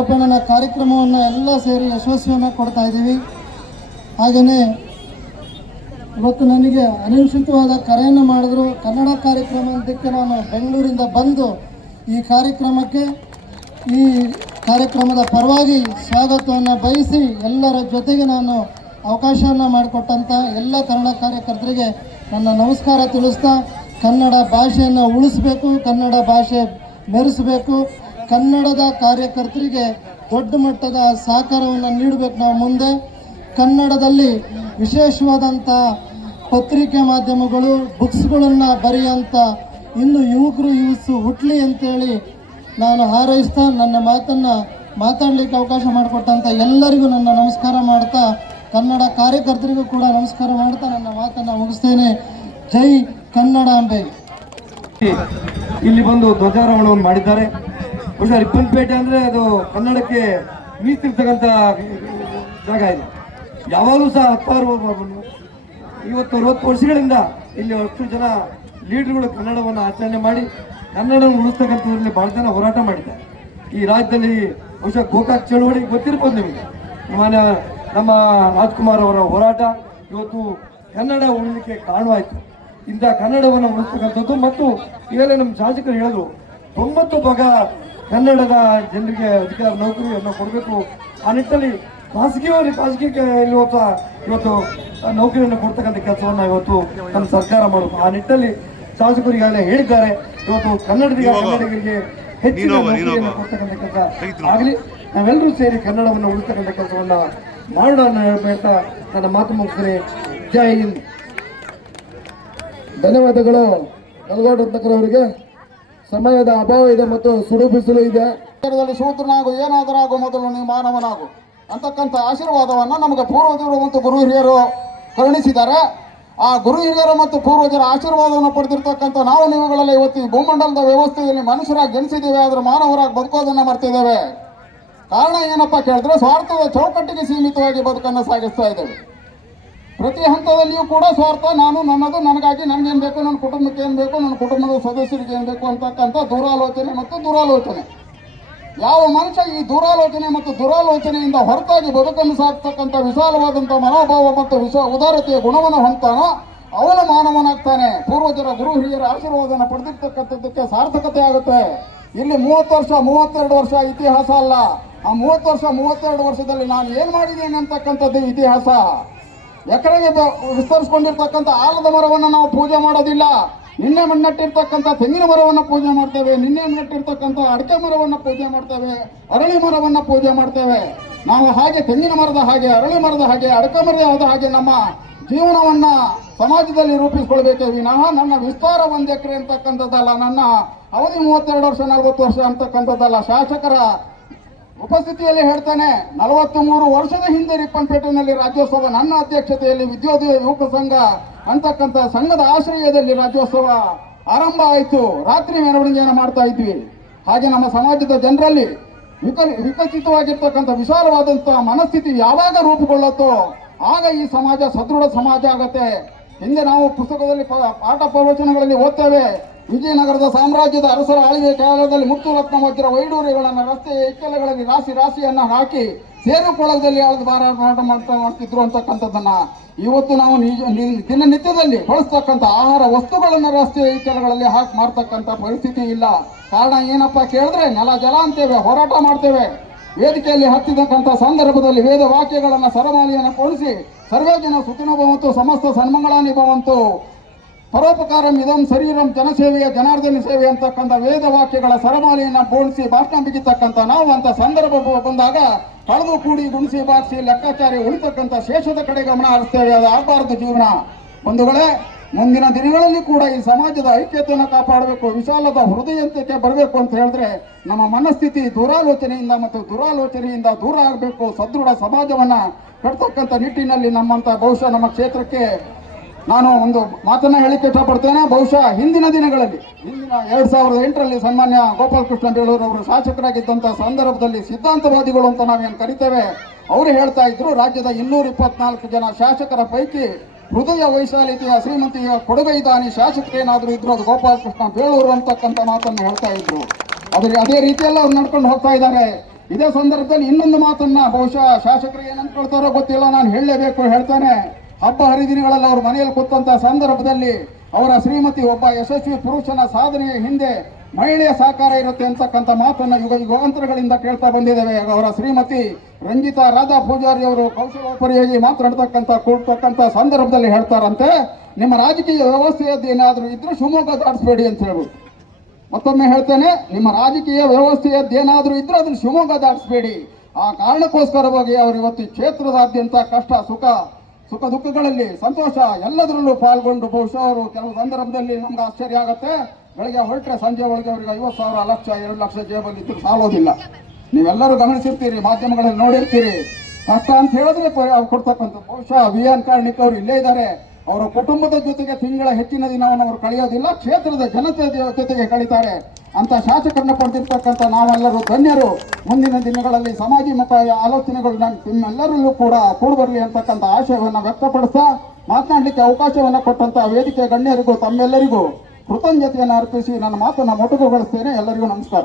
ಗೋಪಣ್ಣನ ಕಾರ್ಯಕ್ರಮವನ್ನು ಎಲ್ಲ ಸೇರಿ ಯಶಸ್ವಿಯನ್ನು ಕೊಡ್ತಾ ಇದ್ದೀವಿ. ಹಾಗೆಯೇ ಇವತ್ತು ನನಗೆ ಅನಿಶ್ಚಿತವಾದ ಕರೆಯನ್ನು ಮಾಡಿದ್ರು. ಕನ್ನಡ ಕಾರ್ಯಕ್ರಮ ಅದಕ್ಕೆ ನಾನು ಬೆಂಗಳೂರಿಂದ ಬಂದು ಈ ಕಾರ್ಯಕ್ರಮಕ್ಕೆ ಈ ಕಾರ್ಯಕ್ರಮದ ಪರವಾಗಿ ಸ್ವಾಗತವನ್ನು ಬಯಸಿ ಎಲ್ಲರ ಜೊತೆಗೆ ನಾನು ಅವಕಾಶವನ್ನು ಮಾಡಿಕೊಟ್ಟಂಥ ಎಲ್ಲ ಕನ್ನಡ ಕಾರ್ಯಕರ್ತರಿಗೆ ನನ್ನ ನಮಸ್ಕಾರ ತಿಳಿಸ್ತಾ ಕನ್ನಡ ಭಾಷೆಯನ್ನು ಉಳಿಸಬೇಕು, ಕನ್ನಡ ಭಾಷೆ ಮೆರೆಸಬೇಕು. ಕನ್ನಡದ ಕಾರ್ಯಕರ್ತರಿಗೆ ದೊಡ್ಡ ಮಟ್ಟದ ಸಹಕಾರವನ್ನು ನೀಡಬೇಕು ನಾವು ಮುಂದೆ. ಕನ್ನಡದಲ್ಲಿ ವಿಶೇಷವಾದಂಥ ಪತ್ರಿಕೆ ಮಾಧ್ಯಮಗಳು, ಬುಕ್ಸ್ಗಳನ್ನು ಬರೆಯುವಂಥ ಇನ್ನು ಯುವಕರು ಯುವಸು ಹುಟ್ಲಿ ಅಂತೇಳಿ ನಾನು ಹಾರೈಸ್ತಾ ನನ್ನ ಮಾತನ್ನು ಮಾತಾಡಲಿಕ್ಕೆ ಅವಕಾಶ ಮಾಡಿಕೊಟ್ಟಂಥ ಎಲ್ಲರಿಗೂ ನನ್ನ ನಮಸ್ಕಾರ ಮಾಡ್ತಾ, ಕನ್ನಡ ಕಾರ್ಯಕರ್ತರಿಗೂ ಕೂಡ ನಮಸ್ಕಾರ ಮಾಡ್ತಾ ನನ್ನ ಮಾತನ್ನು ಮುಗಿಸ್ತೇನೆ. ಜೈ ಕನ್ನಡಾಂಬೆ ಇಲ್ಲಿ ಬಂದು ಧ್ವಜಾರೋಹಣವನ್ನು ಮಾಡಿದ್ದಾರೆ. ಬಹುಶಃ ರಿಪ್ಪನ್ಪೇಟೆ ಅಂದ್ರೆ ಅದು ಕನ್ನಡಕ್ಕೆ ಮೀತಿರ್ತಕ್ಕಂಥ ಜಾಗ ಇದು. ಯಾವಾಗಲೂ ಸಹ ಹತ್ತಾರು ಇವತ್ತು ಅರವತ್ತು ವರ್ಷಗಳಿಂದ ಇಲ್ಲಿ ಅಷ್ಟು ಜನ ಲೀಡರ್ಗಳು ಕನ್ನಡವನ್ನು ಆಚರಣೆ ಮಾಡಿ ಕನ್ನಡವನ್ನು ಉಳಿಸ್ತಕ್ಕಂಥದ್ರಲ್ಲಿ ಬಹಳ ಜನ ಹೋರಾಟ ಮಾಡಿದ್ದಾರೆ. ಈ ರಾಜ್ಯದಲ್ಲಿ ಬಹುಶಃ ಗೋಕಾಕ್ ಚಳುವಳಿ ಗೊತ್ತಿರ್ಬೋದು ನಿಮಗೆ. ಮಾನ್ಯ ನಮ್ಮ ರಾಜ್ಕುಮಾರ್ ಅವರ ಹೋರಾಟ ಇವತ್ತು ಕನ್ನಡ ಉಳಿಲಿಕ್ಕೆ ಕಾರಣವಾಯಿತು. ಇಂಥ ಕನ್ನಡವನ್ನು ಉಳಿಸ್ತಕ್ಕಂಥದ್ದು ಮತ್ತು ಈಗಲೇ ನಮ್ಮ ಶಾಸಕರು ಹೇಳಿದ್ರು, ತೊಂಬತ್ತು ಭಾಗ ಕನ್ನಡದ ಜನರಿಗೆ ಅಧಿಕಾರ ನೌಕರಿಯನ್ನು ಕೊಡಬೇಕು. ಆ ನಿಟ್ಟಲ್ಲಿ ಖಾಸಗಿಯವರಿಗೆ ಖಾಸಗಿ ಇಲ್ಲಿ ಇವತ್ತು ನೌಕರಿಯನ್ನು ಕೊಡ್ತಕ್ಕಂಥ ಕೆಲಸವನ್ನು ಇವತ್ತು ನಮ್ಮ ಸರ್ಕಾರ ಮಾಡಬೇಕು ಆ ನಿಟ್ಟಲ್ಲಿ ಶಾಸಕರು ಈಗಾಗಲೇ ಹೇಳಿದ್ದಾರೆ ಇವತ್ತು ಕನ್ನಡದಿಗೆ ಕನ್ನಡಿಗರಿಗೆ ಹೆಚ್ಚಿನ ನೌಕರಿಯನ್ನು ಕೊಡ್ತಕ್ಕಂಥ ಕೆಲಸ ಆಗಲಿ ನಾವೆಲ್ಲರೂ ಸೇರಿ ಕನ್ನಡವನ್ನು ಉಳಿಸ್ತಕ್ಕಂಥ ಕೆಲಸವನ್ನು ಮಾಡೋಣ ಹೇಳ್ತಾ ನನ್ನ ಮಾತು ಮುಗಿಸ್ತೇನೆ. ಜೈ ಹಿಂದ್. ಧನ್ಯವಾದಗಳು. ನಲ್ಗೋಡ್ ರತ್ನಕರವರಿಗೆ ಸಮಯದ ಅಭಾವ ಇದೆ ಮತ್ತು ಸುಡು ಬಿಸಿಲು ಇದೆ. ಶೂದ್ರನಾಗು, ಏನಾದರಾಗು ಮೊದಲು ನೀವು ಮಾನವನಾಗು. ಅಂತಕ್ಕಂಥ ಆಶೀರ್ವಾದವನ್ನು ನಮಗೆ ಪೂರ್ವಜರು ಮತ್ತು ಗುರು ಹಿರಿಯರು ಕರುಣಿಸಿದ್ದಾರೆ. ಆ ಗುರು ಹಿರಿಯರು ಮತ್ತು ಪೂರ್ವಜರ ಆಶೀರ್ವಾದವನ್ನು ಪಡೆದಿರ್ತಕ್ಕಂಥ ನಾವು ನೀವುಗಳಲ್ಲಿ ಇವತ್ತು ಈ ಭೂಮಂಡಲದ ವ್ಯವಸ್ಥೆಯಲ್ಲಿ ಮನುಷ್ಯರಾಗಿ ಜನಿಸಿದ್ದೇವೆ, ಆದರೆ ಮಾನವರಾಗಿ ಬದುಕೋದನ್ನು ಮಾಡ್ತಿದ್ದೇವೆ ಕಾರಣ ಏನಪ್ಪ ಕೇಳಿದ್ರೆ ಸ್ವಾರ್ಥದ ಚೌಕಟ್ಟಿಗೆ ಸೀಮಿತವಾಗಿ ಬದುಕನ್ನು ಸಾಗಿಸ್ತಾ ಇದ್ದೇವೆ. ಪ್ರತಿ ಹಂತದಲ್ಲಿಯೂ ಕೂಡ ಸ್ವಾರ್ಥ, ನಾನು ನನ್ನದು, ನನಗಾಗಿ ನನಗೇನು ಬೇಕು, ನನ್ನ ಕುಟುಂಬಕ್ಕೆ ಏನು ಬೇಕು, ನನ್ನ ಕುಟುಂಬದ ಸದಸ್ಯರಿಗೆ ಏನು ಬೇಕು ಅಂತಕ್ಕಂಥ ದುರಾಲೋಚನೆ ಮತ್ತು ದುರಾಲೋಚನೆ. ಯಾವ ಮನುಷ್ಯ ಈ ದುರಾಲೋಚನೆ ಮತ್ತು ದುರಾಲೋಚನೆಯಿಂದ ಹೊರತಾಗಿ ಬದುಕನ್ನು ಸಾಕ್ತಕ್ಕಂಥ ವಿಶಾಲವಾದಂಥ ಮನೋಭಾವ ಮತ್ತು ವಿಶ, ಉದಾರತೆಯ ಗುಣವನ್ನು ಹೊಂದ್ತಾನ, ಅವನು ಮಾನವನಾಗ್ತಾನೆ. ಪೂರ್ವಜರ ಗುರು ಹಿರಿಯರ ಆಶೀರ್ವಾದನ ಪಡೆದಿರ್ತಕ್ಕಂಥದ್ದಕ್ಕೆ ಸಾರ್ಥಕತೆ ಆಗುತ್ತೆ. ಇಲ್ಲಿ ಮೂವತ್ತು ವರ್ಷ, ಮೂವತ್ತೆರಡು ವರ್ಷ ಇತಿಹಾಸ ಅಲ್ಲ. ಆ ಮೂವತ್ತು ವರ್ಷ, ಮೂವತ್ತೆರಡು ವರ್ಷದಲ್ಲಿ ನಾನು ಏನು ಮಾಡಿದ್ದೇನೆ ಅಂತಕ್ಕಂಥದ್ದು ಇತಿಹಾಸ. ಎಕರೆಗೆ ವಿಸ್ತರಿಸ್ಕೊಂಡಿರ್ತಕ್ಕಂಥ ಆಲದ ಮರವನ್ನು ನಾವು ಪೂಜೆ ಮಾಡೋದಿಲ್ಲ. ನಿನ್ನೆ ಮಣ್ಣಟ್ಟಿರ್ತಕ್ಕಂತ ತೆಂಗಿನ ಮರವನ್ನು ಪೂಜೆ ಮಾಡ್ತೇವೆ, ನಿನ್ನೆ ನೆಟ್ಟಿರ್ತಕ್ಕಂಥ ಅಡಕೆ ಮರವನ್ನು ಪೂಜೆ ಮಾಡ್ತೇವೆ, ಅರಳಿ ಮರವನ್ನು ಪೂಜೆ ಮಾಡ್ತೇವೆ. ನಾವು ಹಾಗೆ ತೆಂಗಿನ ಮರದ ಹಾಗೆ, ಅರಳಿ ಮರದ ಹಾಗೆ, ಅಡಕೆ ಮರದ ಹಾಗೆ ನಮ್ಮ ಜೀವನವನ್ನ ಸಮಾಜದಲ್ಲಿ ರೂಪಿಸ್ಕೊಳ್ಬೇಕೇ ವಿನಃ ನನ್ನ ವಿಸ್ತಾರ ಒಂದು ಎಕರೆ ಅಂತಕ್ಕಂಥದ್ದಲ್ಲ, ನನ್ನ ಅವಧಿ ಮೂವತ್ತೆರಡು ವರ್ಷ, ನಲವತ್ತು ವರ್ಷ ಅಂತಕ್ಕಂಥದ್ದಲ್ಲ ಶಾಸಕರ ಉಪಸ್ಥಿತಿಯಲ್ಲಿ ಹೇಳ್ತಾನೆ ನಲವತ್ತು ಮೂರು ವರ್ಷದ ಹಿಂದೆ ರಿಪ್ಪನ್ಪೇಟೆನಲ್ಲಿ ರಾಜ್ಯೋತ್ಸವ, ನನ್ನ ಅಧ್ಯಕ್ಷತೆಯಲ್ಲಿ ವಿದ್ಯೋದಯ ಯುವಕ ಸಂಘ, ಅಂತಕ್ಕಂಥ ಸಂಘದ ಆಶ್ರಯದಲ್ಲಿ ರಾಜ್ಯೋತ್ಸವ ಆರಂಭ ಆಯಿತು. ರಾತ್ರಿ ಮೆರವಣಿಗೆಯನ್ನು ಮಾಡ್ತಾ ಇದ್ವಿ. ಹಾಗೆ ನಮ್ಮ ಸಮಾಜದ ಜನರಲ್ಲಿ ವಿಕ, ವಿಕಸಿತವಾಗಿರ್ತಕ್ಕಂಥ ವಿಶಾಲವಾದಂತಹ ಮನಸ್ಥಿತಿ ಯಾವಾಗ ರೂಪುಗೊಳ್ಳುತ್ತೋ, ಆಗ ಈ ಸಮಾಜ ಸದೃಢ ಸಮಾಜ ಆಗತ್ತೆ. ಹಿಂದೆ ನಾವು ಪುಸ್ತಕದಲ್ಲಿ ಪಾಠ ಪ್ರವಚನಗಳಲ್ಲಿ ಓದ್ತೇವೆ. ವಿಜಯನಗರದ ಸಾಮ್ರಾಜ್ಯದ ಅರಸರ ಆಳಿದ ಕಾಲದಲ್ಲಿ ಮುತ್ತು ರತ್ನ ವಜ್ರ ವೈಡೂರ್ಯಗಳನ್ನು ರಸ್ತೆಯ ಇಕ್ಕೆಲೆಗಳಲ್ಲಿ ರಾಶಿ ರಾಶಿಯನ್ನು ಹಾಕಿ ಸೇರು ಕೊಳದಲ್ಲಿ ಆಳದ ಮಾರಾಟ ಮಾಡ್ತಾ ಮಾಡ್ತಿದ್ರು ಅಂತಕ್ಕಂಥದ್ದನ್ನ ಇವತ್ತು ನಾವು ದಿನನಿತ್ಯದಲ್ಲಿ ಬಳಸ್ತಕ್ಕಂಥ ಆಹಾರ ವಸ್ತುಗಳನ್ನು ರಸ್ತೆಯ ಇಕ್ಕೆಲೆಗಳಲ್ಲಿ ಹಾಕಿ ಮಾರ್ತಕ್ಕಂಥ ಪರಿಸ್ಥಿತಿ ಇಲ್ಲ. ಕಾರಣ ಏನಪ್ಪ ಕೇಳಿದ್ರೆ ನೆಲ ಜಲ ಅಂತೇವೆ, ಹೋರಾಟ ಮಾಡ್ತೇವೆ. ವೇದಿಕೆಯಲ್ಲಿ ಹತ್ತಿದಕ್ಕಂಥ ಸಂದರ್ಭದಲ್ಲಿ ವೇದ ವಾಕ್ಯಗಳನ್ನು ಸರಮಾಲಿಯನ್ನು ಕೊಡಿಸಿ, ಸರ್ವೇ ಜನ ಭವಂತು ಸಮಸ್ತ ಸನ್ಮಂಗಳಾನಿ ಭವಂತು ಪರೋಪಕಾರಂ ಇದಂ ಶರೀರಂ ಜನಸೇವೆಯ ಜನಾರ್ದನ ಸೇವೆ ಅಂತಕ್ಕಂಥ ವೇದ ವಾಕ್ಯಗಳ ಸರಮಾಲೆಯನ್ನ ಬೋಣಿಸಿ ಭಾಷಣ ಬಿಗಿತಕ್ಕಂಥ ನಾವು ಅಂತ ಸಂದರ್ಭ ಬಂದಾಗ ಕಳೆದು ಕೂಡಿ ಗುಣಿಸಿ ಬಾರಿಸಿ ಲೆಕ್ಕಾಚಾರಿ ಉಳಿತಕ್ಕಂಥ ಶೇಷದ ಕಡೆ ಗಮನ ಹರಿಸ್ತೇವೆ. ಅದು ಆಗಬಾರದು ಜೀವನ. ಬಂಧುಗಳೇ, ಮುಂದಿನ ದಿನಗಳಲ್ಲಿ ಕೂಡ ಈ ಸಮಾಜದ ಐಕ್ಯತೆಯನ್ನು ಕಾಪಾಡಬೇಕು, ವಿಶಾಲದ ಹೃದಯಂತಕ್ಕೆ ಬರಬೇಕು ಅಂತ ಹೇಳಿದ್ರೆ ನಮ್ಮ ಮನಸ್ಥಿತಿ ದುರಾಲೋಚನೆಯಿಂದ ಮತ್ತು ದುರಾಲೋಚನೆಯಿಂದ ದೂರ ಆಗಬೇಕು. ಸದೃಢ ಸಮಾಜವನ್ನ ಕಟ್ತಕ್ಕಂಥ ನಿಟ್ಟಿನಲ್ಲಿ ನಮ್ಮಂತ ಬಹುಶಃ ನಮ್ಮ ಕ್ಷೇತ್ರಕ್ಕೆ ನಾನು ಒಂದು ಮಾತನ್ನ ಹೇಳಿಕ್ಕೆ ಇಷ್ಟಪಡ್ತೇನೆ. ಬಹುಶಃ ಹಿಂದಿನ ದಿನಗಳಲ್ಲಿ, ಹಿಂದಿನ ಎರಡ್ ಸಾವಿರದ ಎಂಟರಲ್ಲಿ ಸನ್ಮಾನ್ಯ ಗೋಪಾಲಕೃಷ್ಣ ಬೇಳೂರು ಅವರು ಶಾಸಕರಾಗಿದ್ದಂಥ ಸಂದರ್ಭದಲ್ಲಿ ಸಿದ್ಧಾಂತವಾದಿಗಳು ಅಂತ ನಾವೇನು ಕರಿತೇವೆ? ಅವರು ಹೇಳ್ತಾ ಇದ್ರು, ರಾಜ್ಯದ ಇನ್ನೂರ ಇಪ್ಪತ್ನಾಲ್ಕು ಜನ ಶಾಸಕರ ಪೈಕಿ ಹೃದಯ ವೈಶಾಲಿತೆಯ ಶ್ರೀಮಂತಿಯ ಕೊಡುಗೈದಾನಿ ಶಾಸಕರೇನಾದರೂ ಇದ್ರು, ಅದು ಗೋಪಾಲಕೃಷ್ಣ ಬೇಳೂರು ಅಂತಕ್ಕಂಥ ಮಾತನ್ನು ಹೇಳ್ತಾ ಇದ್ರು. ಅದ್ರ ಅದೇ ರೀತಿಯಲ್ಲ ಅವ್ರು ನಡ್ಕೊಂಡು ಹೋಗ್ತಾ ಇದ್ದಾರೆ. ಇದೇ ಸಂದರ್ಭದಲ್ಲಿ ಇನ್ನೊಂದು ಮಾತನ್ನ ಬಹುಶಃ ಶಾಸಕರು ಏನ್ ಅನ್ಕೊಳ್ತಾರೋ ಗೊತ್ತಿಲ್ಲ, ನಾನು ಹೇಳಲೇಬೇಕು ಹೇಳ್ತಾನೆ. ಹಬ್ಬ ಹರಿದಿನಗಳಲ್ಲಿ ಅವರು ಮನೆಯಲ್ಲಿ ಕೂತಂತ ಸಂದರ್ಭದಲ್ಲಿ ಅವರ ಶ್ರೀಮತಿ ಒಬ್ಬ ಯಶಸ್ವಿ ಪುರುಷನ ಸಾಧನೆಯ ಹಿಂದೆ ಮಹಿಳೆಯ ಸಹಕಾರ ಇರುತ್ತೆ ಅಂತಕ್ಕಂಥ ಮಾತನ್ನು ಯುಗ ಯುಗಾಂತರಗಳಿಂದ ಕೇಳ್ತಾ ಬಂದಿದ್ದೇವೆ. ಅವರ ಶ್ರೀಮತಿ ರಂಜಿತಾ ರಾಧಾ ಪೂಜಾರಿ ಅವರು ಕೌಶಲೋಪರಿಯಾಗಿ ಮಾತನಾಡ್ತಕ್ಕಂಥ ಕೂಡ್ತಕ್ಕಂಥ ಸಂದರ್ಭದಲ್ಲಿ ಹೇಳ್ತಾರಂತೆ, ನಿಮ್ಮ ರಾಜಕೀಯ ವ್ಯವಸ್ಥೆಯದ್ದು ಏನಾದರೂ ಇದ್ರೂ ಶಿವಮೊಗ್ಗ ದಾಟಿಸ್ಬೇಡಿ ಅಂತ ಹೇಳ್ಬಿಟ್ಟು. ಮತ್ತೊಮ್ಮೆ ಹೇಳ್ತೇನೆ, ನಿಮ್ಮ ರಾಜಕೀಯ ವ್ಯವಸ್ಥೆಯದ್ದೇನಾದರೂ ಇದ್ರೆ ಅದನ್ನು ಶಿವಮೊಗ್ಗ ದಾಟಿಸ್ಬೇಡಿ. ಆ ಕಾರಣಕ್ಕೋಸ್ಕರವಾಗಿ ಅವರು ಇವತ್ತು ಕ್ಷೇತ್ರದಾದ್ಯಂತ ಕಷ್ಟ, ಸುಖ ಸುಖ ದುಃಖಗಳಲ್ಲಿ ಸಂತೋಷ ಎಲ್ಲದರಲ್ಲೂ ಪಾಲ್ಗೊಂಡು ಬಹುಶಃ ಅವರು ಕೆಲವು ಸಂದರ್ಭದಲ್ಲಿ ನಮ್ಗೆ ಆಶ್ಚರ್ಯ ಆಗುತ್ತೆ. ಬೆಳಗ್ಗೆ ಹೊರಟ್ರೆ ಸಂಜೆ ಒಳಗೆ ಅವರಿಗೆ ಐವತ್ತು ಸಾವಿರ, ಲಕ್ಷ, ಎರಡು ಲಕ್ಷ ಜೇಬಲ್ಲಿ ಇತ್ತು ಸಾಲೋದಿಲ್ಲ. ನೀವೆಲ್ಲರೂ ಗಮನಿಸಿರ್ತೀರಿ, ಮಾಧ್ಯಮಗಳಲ್ಲಿ ನೋಡಿರ್ತೀರಿ. ಕಷ್ಟ ಅಂತ ಹೇಳಿದ್ರೆ ಅವ್ರು ಕೊಡ್ತಕ್ಕಂಥ ಬಹುಶಃ ವಿ ಎನ್ ಕಾರ್ಣಿಕ್ ಅವರು ಇಲ್ಲೇ ಇದ್ದಾರೆ. ಅವರ ಕುಟುಂಬದ ಜೊತೆಗೆ ತಿಂಗಳ ಹೆಚ್ಚಿನ ದಿನವನ್ನು ಅವರು ಕಳೆಯೋದಿಲ್ಲ, ಕ್ಷೇತ್ರದ ಜನತೆ ಜೊತೆಗೆ ಕಳೀತಾರೆ. ಅಂತ ಶಾಸಕರನ್ನು ಪಡೆದಿರ್ತಕ್ಕಂಥ ನಾವೆಲ್ಲರೂ ಧನ್ಯರು. ಮುಂದಿನ ದಿನಗಳಲ್ಲಿ ಸಮಾಜಮುಖ ಆಲೋಚನೆಗಳು ನಿಮ್ಮೆಲ್ಲರಲ್ಲೂ ಕೂಡ ಕೂಡಿ ಬರಲಿ ಅಂತಕ್ಕಂಥ ಆಶಯವನ್ನು ವ್ಯಕ್ತಪಡಿಸ್ತಾ ಮಾತನಾಡಲಿಕ್ಕೆ ಅವಕಾಶವನ್ನು ಕೊಟ್ಟಂತ ವೇದಿಕೆ ಗಣ್ಯರಿಗೂ ತಮ್ಮೆಲ್ಲರಿಗೂ ಕೃತಜ್ಞತೆಯನ್ನು ಅರ್ಪಿಸಿ ನನ್ನ ಮಾತನ್ನು ಮೊಟಕುಗೊಳಿಸ್ತೇನೆ. ಎಲ್ಲರಿಗೂ ನಮಸ್ಕಾರ.